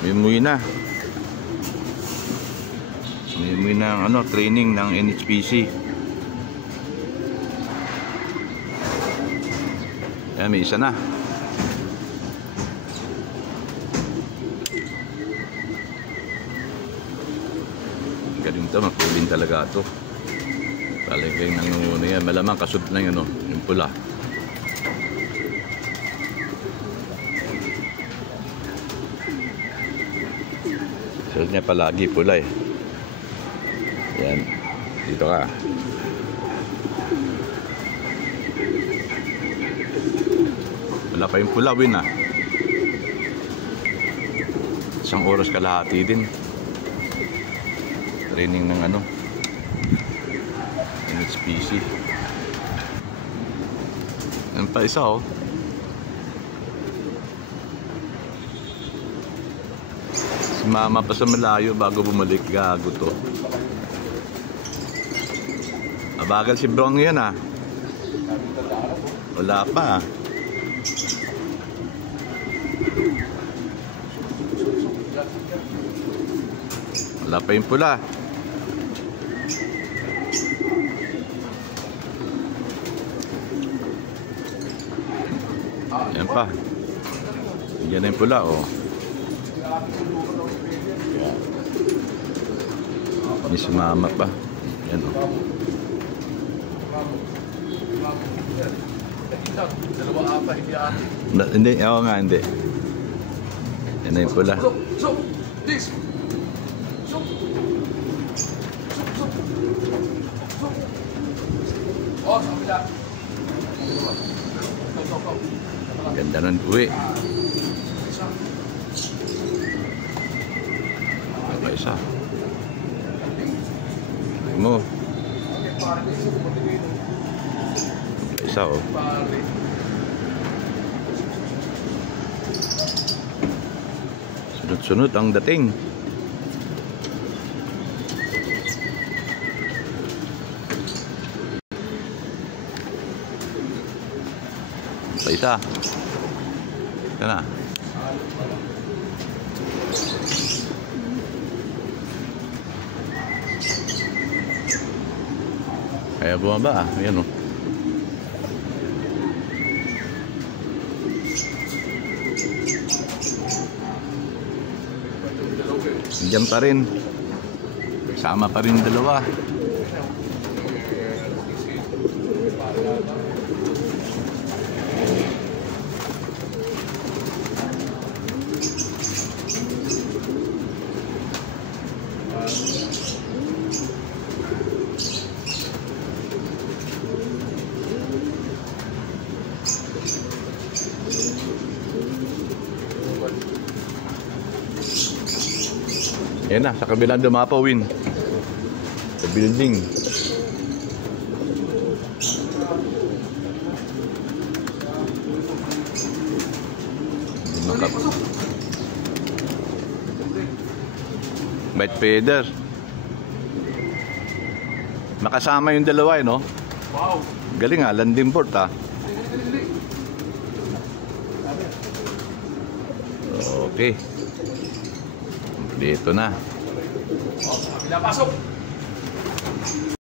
May na. May na ang training ng NHPC. Ayan, may isa na. Galing to, makulin talaga to. Talagang nangunguna yan. Malamang kasud na yun, yung pula. Suot niya palagi pula eh. Yan. Dito ka. Wala pa yung pula, win ah. Isang oras kalahati din. Training ng NHPC. Yan pa isa Si mama pa sa malayo bago bumalik. Gago to. Mabagal si Brong yan ah. Wala pa ah. Wala pa yung pula. Yan pa. Yan na yung pula May sumama pa. Yan Hindi, ako nga hindi. Yan na yung pula. Ganda ng uwi. Apa isa? Mo. Isa Sunod-sunod ang dating. Apa isa? Ito na. Kaya bumaba Ayan Diyan pa rin. Sama pa rin dalawa. Ayan na, sa kabilang dumapawin. Sa building. Bite feather. Makasama yung dalawa no? Wow. Galing landing board Okay. Dito na. Pasok.